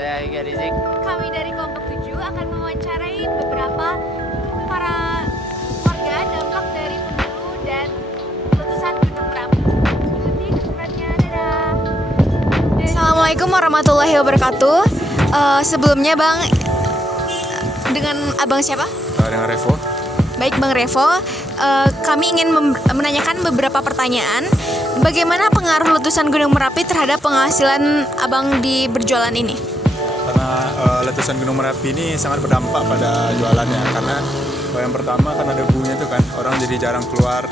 Saya Ega Rizik. Kami dari kelompok 7 akan mewawancarai beberapa para warga dampak dari pemilu dan letusan Gunung Merapi. Ikuti keseruannya, dadah. Assalamualaikum warahmatullahi wabarakatuh. Sebelumnya Bang, dengan Abang siapa? Dengan Revo. Baik Bang Revo, kami ingin menanyakan beberapa pertanyaan. Bagaimana pengaruh letusan Gunung Merapi terhadap penghasilan Abang di berjualan ini? Karena letusan Gunung Merapi ini sangat berdampak pada jualannya. Karena yang pertama karena debunya itu kan orang jadi jarang keluar.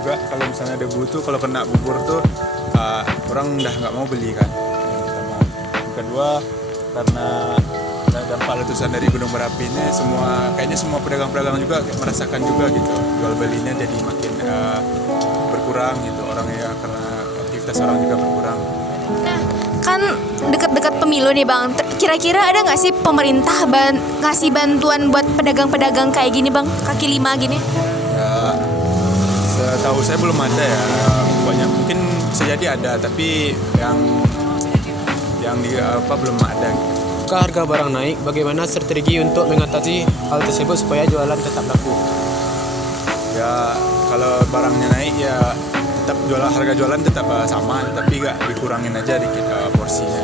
Juga kalau misalnya debu tuh kalau kena bubur tuh orang udah nggak mau beli kan. Yang pertama. Yang kedua karena dampak letusan dari Gunung Merapi ini kayaknya semua pedagang-pedagang juga merasakan juga gitu, jual belinya jadi makin berkurang gitu orangnya karena aktivitas orang juga berkurang. Nah, kan dekat-dekat pemilu nih Bang, kira-kira ada nggak sih pemerintah ngasih bantuan buat pedagang-pedagang kayak gini Bang, kaki lima gini? Ya, setahu saya belum ada ya, banyak mungkin bisa jadi ada tapi yang belum ada gitu. Jika harga barang naik, bagaimana strategi untuk mengatasi hal tersebut supaya jualan tetap laku? Ya kalau barangnya naik ya tetap harga jualan tetap sama, tapi nggak dikurangin aja dikit porsinya.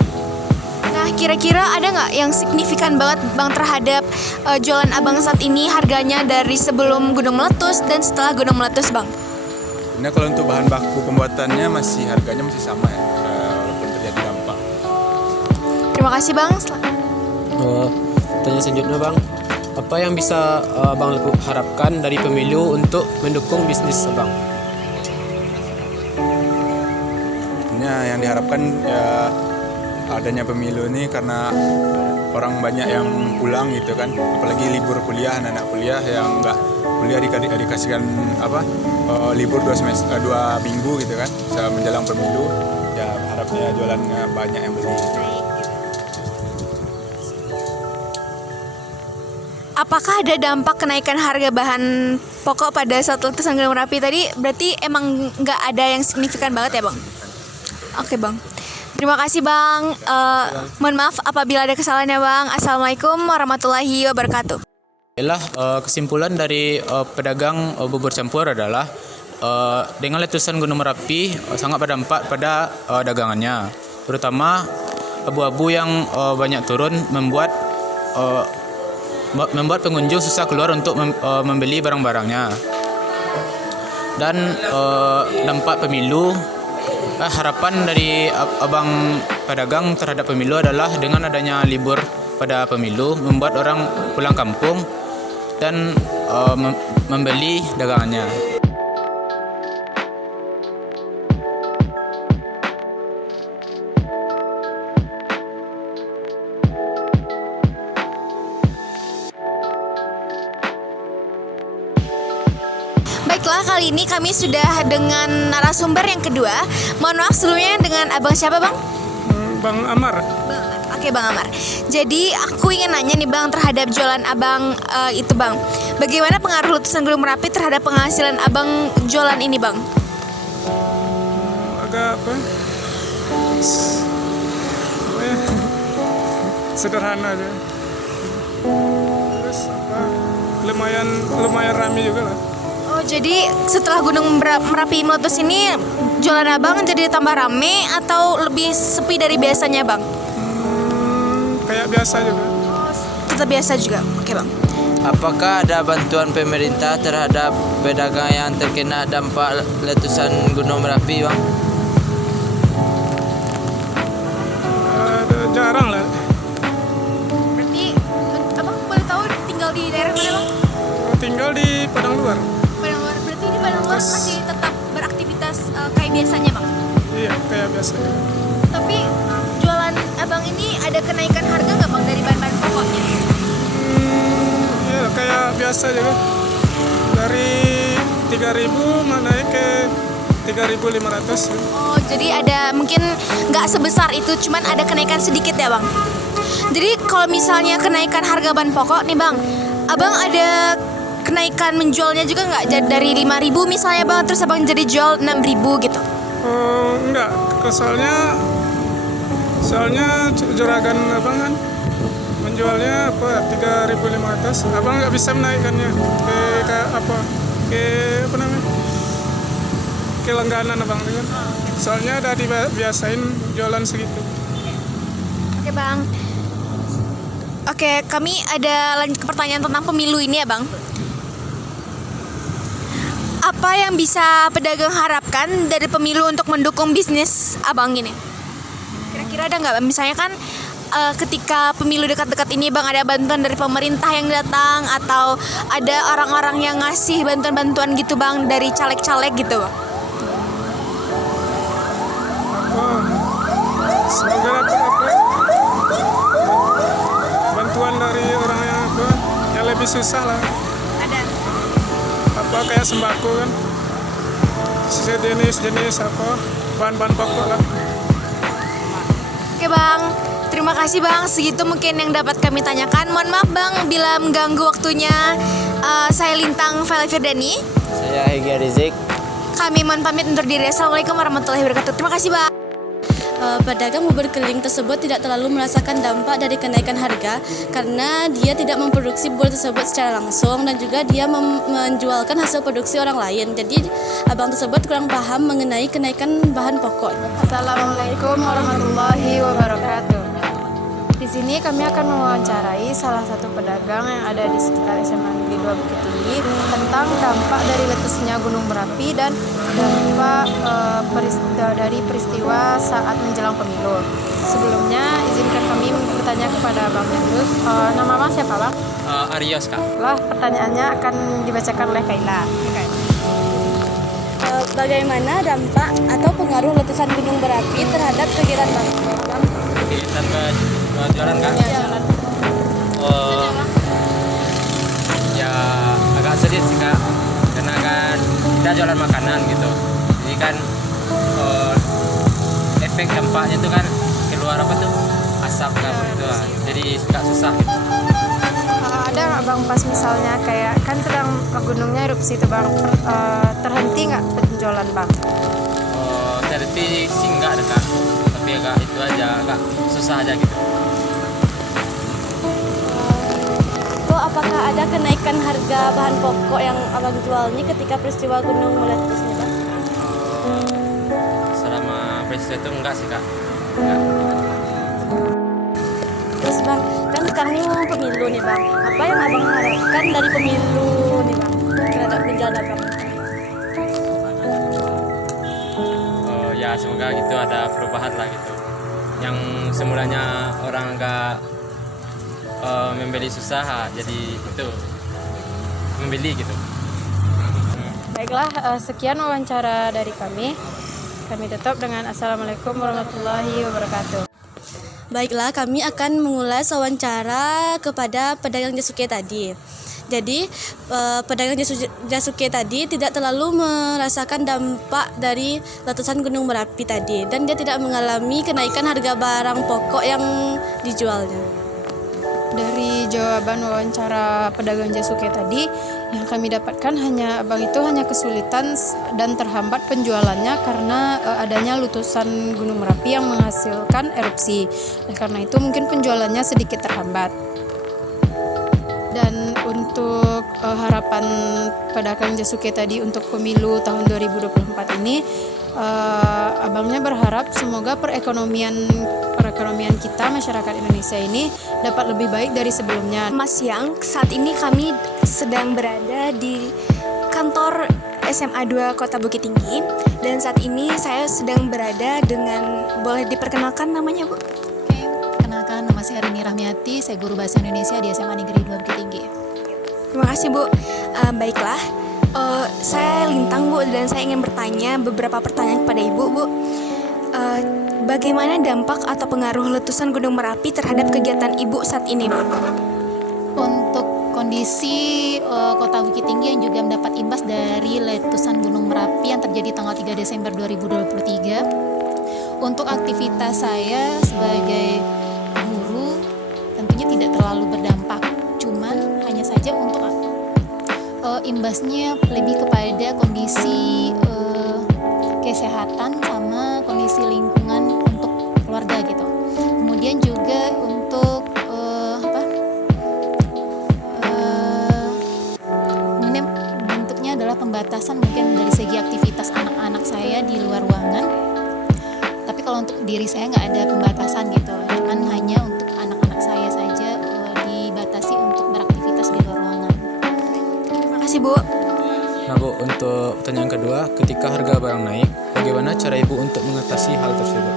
Nah, kira-kira ada nggak yang signifikan banget Bang terhadap jualan Abang saat ini harganya dari sebelum gunung meletus dan setelah gunung meletus Bang? Nah kalau untuk bahan baku pembuatannya harganya masih sama ya, walaupun terjadi dampak. Terima kasih Bang. Tanya selanjutnya Bang, apa yang bisa Bang harapkan dari pemilu untuk mendukung bisnis Abang? Yang diharapkan ya adanya pemilu ini karena orang banyak yang pulang gitu kan, apalagi libur kuliah, anak kuliah yang nggak kuliah dikasihkan libur 2 minggu gitu kan, bisa menjelang pemilu ya harapnya jualannya banyak yang beli. Apakah ada dampak kenaikan harga bahan pokok pada saat letusan Gunung Merapi tadi? Berarti emang nggak ada yang signifikan banget ya Bang? Oke Bang. Terima kasih Bang. Mohon maaf apabila ada kesalahan ya Bang. Assalamualaikum warahmatullahi wabarakatuh. Kesimpulan dari pedagang bubur campur adalah dengan letusan Gunung Merapi sangat berdampak pada dagangannya. Terutama abu-abu yang banyak turun membuat pengunjung susah keluar untuk membeli barang-barangnya. Dan dampak pemilu, harapan dari abang pedagang terhadap pemilu adalah dengan adanya libur pada pemilu membuat orang pulang kampung dan membeli dagangannya. Baiklah, kali ini kami sudah dengan narasumber yang kedua. Mohon maaf sebelumnya dengan Abang siapa Bang? Bang Amar. Oke Bang Amar. Jadi aku ingin nanya nih Bang terhadap jualan Abang itu Bang. Bagaimana pengaruh letusan Gunung Merapi terhadap penghasilan Abang jualan ini Bang? Agak sederhana aja. Terus lumayan ramai juga lah. Oh, jadi setelah Gunung Merapi meletus ini jualan Abang jadi tambah rame atau lebih sepi dari biasanya Bang? Kayak biasa juga. Oh, tetap biasa juga. Oke Bang. Apakah ada bantuan pemerintah terhadap pedagang yang terkena dampak letusan Gunung Merapi, Bang? Jarang lah. Berarti Abang boleh tahu tinggal di daerah mana Bang? Tinggal di Padang Luar. Padang Luar. Berarti di Padang Luar masih tetap beraktivitas kayak biasanya Bang? Iya, kayak biasa juga. Tapi jualan Abang ini ada kenaikan harga nggak Bang dari bahan-bahan pokoknya? Iya, kayak biasa juga. Dari 3.000 naik ke 3.500. Oh, jadi ada mungkin nggak sebesar itu, cuman ada kenaikan sedikit ya Bang? Jadi kalau misalnya kenaikan harga bahan pokok nih Bang, Abang ada kenaikan menjualnya juga nggak? Dari 5.000 misalnya Bang, terus Abang jadi jual 6.000 gitu? Enggak, soalnya Soalnya juragan abang kan menjualnya 3.500. Abang nggak bisa menaikkannya ke langganan abang kan. Soalnya udah dibiasain jualan segitu. Oke bang. Oke, kami ada lanjut ke pertanyaan tentang pemilu ini ya bang. Apa yang bisa pedagang harapkan dari pemilu untuk mendukung bisnis abang ini? Kira-kira ada nggak? Misalnya kan ketika pemilu dekat-dekat ini bang, ada bantuan dari pemerintah yang datang atau ada orang-orang yang ngasih bantuan-bantuan gitu bang dari caleg-caleg gitu bang? Semoga dapat bantuan dari orang yang lebih susah lah. Ada. Kayak sembako kan, jenis bahan-bahan pokok lah. Oke bang, terima kasih bang. Segitu mungkin yang dapat kami tanyakan. Mohon maaf bang bila mengganggu waktunya. Saya Lintang Feli Firdani. Saya Hegi Rizik. Kami mohon pamit undur diri. Assalamualaikum warahmatullahi wabarakatuh. Terima kasih bang. Pedagang bubur keliling tersebut tidak terlalu merasakan dampak dari kenaikan harga karena dia tidak memproduksi bubur tersebut secara langsung dan juga dia menjualkan hasil produksi orang lain. Jadi abang tersebut kurang paham mengenai kenaikan bahan pokok. Assalamualaikum warahmatullahi wabarakatuh. Di sini kami akan mewawancarai salah satu pedagang yang ada di sekitar SMA Negeri 2 Bukit Tinggi tentang dampak dari letusnya Gunung Merapi dan dampak dari peristiwa saat menjelang pemilu. Sebelumnya izinkan kami bertanya kepada Bang Yunus. Nama Bang siapa Bang? Arios kak. Lah, pertanyaannya akan dibacakan oleh Kaila. Bagaimana dampak atau pengaruh letusan Gunung Merapi terhadap kegiatan bang? Kita ke jualan kak. Ya agak sedih sih kak, karena kan kita jualan makanan gitu. Jadi kan efek dampaknya itu kan keluar asap kabut itu, jadi agak susah gitu. Ada nggak Bang pas misalnya kayak kan sedang gunungnya erupsi itu Bang, terhenti nggak penjualan Bang? Terhenti sih enggak ada kak, tapi agak itu aja, agak susah aja gitu. Apakah ada kenaikan harga bahan pokok yang abang jual ini ketika peristiwa gunung meletus ini bang? Selama peristiwa itu enggak sih kak, enggak. Terus bang, kan sekarang ini mau pemilu nih bang. Apa yang abang harapkan dari pemilu nih bang terhadap gejala bang? Ya semoga gitu ada perubahan lah gitu. Yang semulanya orang enggak membeli susah, jadi itu membeli gitu. Baiklah, sekian wawancara dari kami. Kami tutup dengan Assalamualaikum warahmatullahi wabarakatuh. Baiklah, kami akan mengulas wawancara kepada pedagang Jasuke tadi. Jadi, pedagang Jasuke tadi tidak terlalu merasakan dampak dari letusan Gunung Merapi tadi, dan dia tidak mengalami kenaikan harga barang pokok yang dijualnya. Dari jawaban wawancara pedagang Jasuke tadi, yang kami dapatkan abang itu hanya kesulitan dan terhambat penjualannya karena adanya letusan Gunung Merapi yang menghasilkan erupsi. Karena itu mungkin penjualannya sedikit terhambat. Dan untuk harapan pedagang Jasuke tadi untuk pemilu tahun 2024 ini, abangnya berharap semoga perekonomian kita masyarakat Indonesia ini dapat lebih baik dari sebelumnya. Mas Yang, saat ini kami sedang berada di kantor SMA 2 Kota Bukit Tinggi, dan saat ini saya sedang berada dengan, boleh diperkenalkan namanya Bu? Oke, kenalkan nama saya Rini Rahmiati, saya guru bahasa Indonesia di SMA Negeri 2 Bukit Tinggi. Terima kasih Bu. Baiklah, saya Lintang Bu, dan saya ingin bertanya beberapa pertanyaan kepada Ibu Bu. Bagaimana dampak atau pengaruh letusan Gunung Merapi terhadap kegiatan Ibu saat ini Bu? Untuk kondisi Kota Bukit Tinggi yang juga mendapat imbas dari letusan Gunung Merapi yang terjadi tanggal 3 Desember 2023, untuk aktivitas saya sebagai guru tentunya tidak terlalu berdampak, cuman hanya saja untuk imbasnya lebih kepada kondisi kesehatan sama kondisi lingkungan untuk keluarga gitu. Untuk pertanyaan kedua, ketika harga barang naik, bagaimana cara Ibu untuk mengatasi hal tersebut?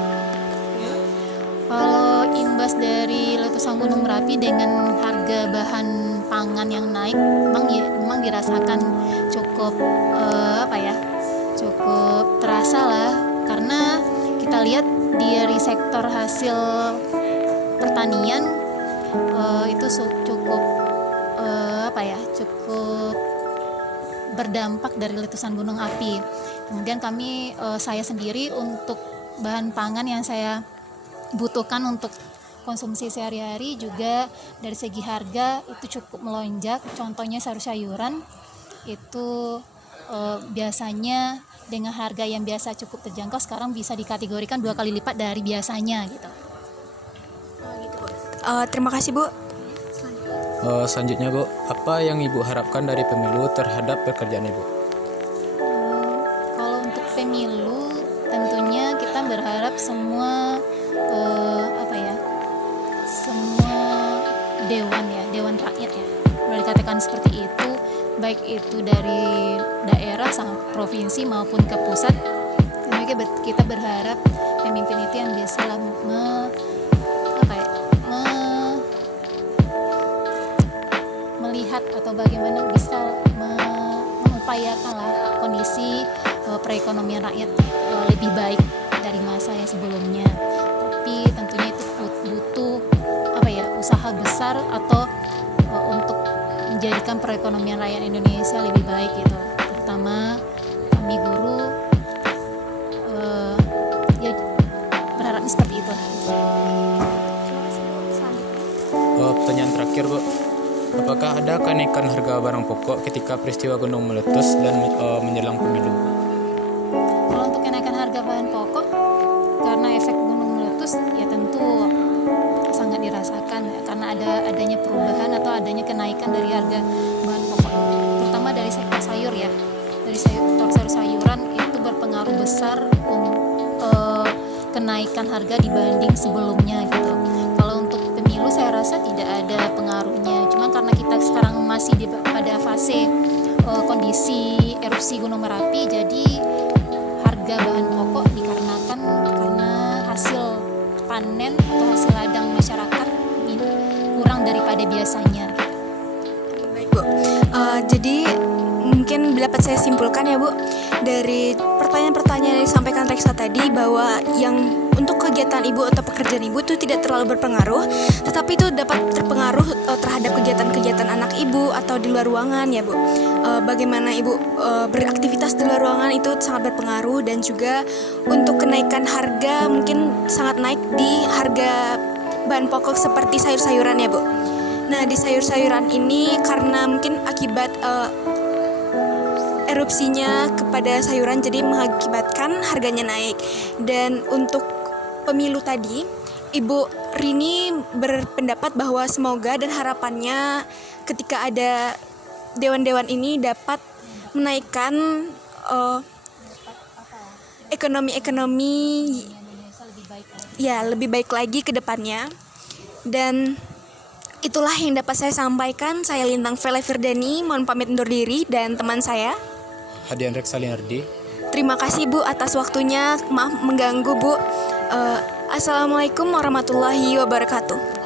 Kalau imbas dari letusan Gunung Merapi dengan harga bahan pangan yang naik, memang dirasakan cukup cukup terasa lah, karena kita lihat dari sektor hasil pertanian itu cukup cukup berdampak dari letusan gunung api. Kemudian saya sendiri untuk bahan pangan yang saya butuhkan untuk konsumsi sehari-hari juga dari segi harga itu cukup melonjak. Contohnya sayur-sayuran itu biasanya dengan harga yang biasa cukup terjangkau sekarang bisa dikategorikan 2 kali lipat dari biasanya gitu. Terima kasih Bu. Selanjutnya Bu, apa yang Ibu harapkan dari pemilu terhadap pekerjaan Ibu? Kalau untuk pemilu tentunya kita berharap semua semua dewan rakyat ya, boleh dikatakan seperti itu, baik itu dari daerah sampai provinsi maupun ke pusat. Kita berharap pemimpin itu yang bisa melihat atau bagaimana bisa mengupayakan kondisi perekonomian rakyat lebih baik dari masa yang sebelumnya. Tapi tentunya itu butuh usaha besar atau untuk menjadikan perekonomian rakyat Indonesia lebih baik gitu. Terutama kami guru berharapnya seperti itu. Pertanyaan terakhir Bu, apakah ada kenaikan harga barang pokok ketika peristiwa gunung meletus dan menjelang pemilu? Kalau untuk kenaikan harga bahan pokok karena efek gunung meletus ya tentu sangat dirasakan karena adanya perubahan atau adanya kenaikan dari harga bahan pokok, terutama dari sektor sayur ya. Dari sektor sayur-sayuran itu berpengaruh besar untuk kenaikan harga dibanding sebelumnya gitu. Kalau untuk pemilu saya rasa tidak ada pengaruhnya, cuma karena kita sekarang masih pada fase kondisi erupsi Gunung Merapi, jadi harga bahan pokok dikarenakan karena hasil panen atau hasil ladang masyarakat kurang daripada biasanya. Baik Bu, jadi mungkin dapat saya simpulkan ya Bu, dari pertanyaan-pertanyaan yang disampaikan Reksa tadi, bahwa yang untuk kegiatan Ibu atau pekerjaan Ibu itu tidak terlalu berpengaruh, tetapi itu dapat terpengaruh terhadap kegiatan-kegiatan anak Ibu atau di luar ruangan ya Bu. Bagaimana Ibu beraktivitas di luar ruangan itu sangat berpengaruh, dan juga untuk kenaikan harga mungkin sangat naik di harga bahan pokok seperti sayur-sayuran ya Bu. Nah, di sayur-sayuran ini karena mungkin akibat erupsinya kepada sayuran jadi mengakibatkan harganya naik. Dan untuk pemilu tadi, Ibu Rini berpendapat bahwa semoga dan harapannya ketika ada dewan-dewan ini dapat menaikkan ekonomi ya lebih baik lagi ke depannya. Dan itulah yang dapat saya sampaikan. Saya Lintang Vela Firdani, mohon pamit undur diri, dan teman saya Hadian Reksa Linardi. Terima kasih Bu atas waktunya. Maaf mengganggu Bu. Assalamualaikum warahmatullahi wabarakatuh.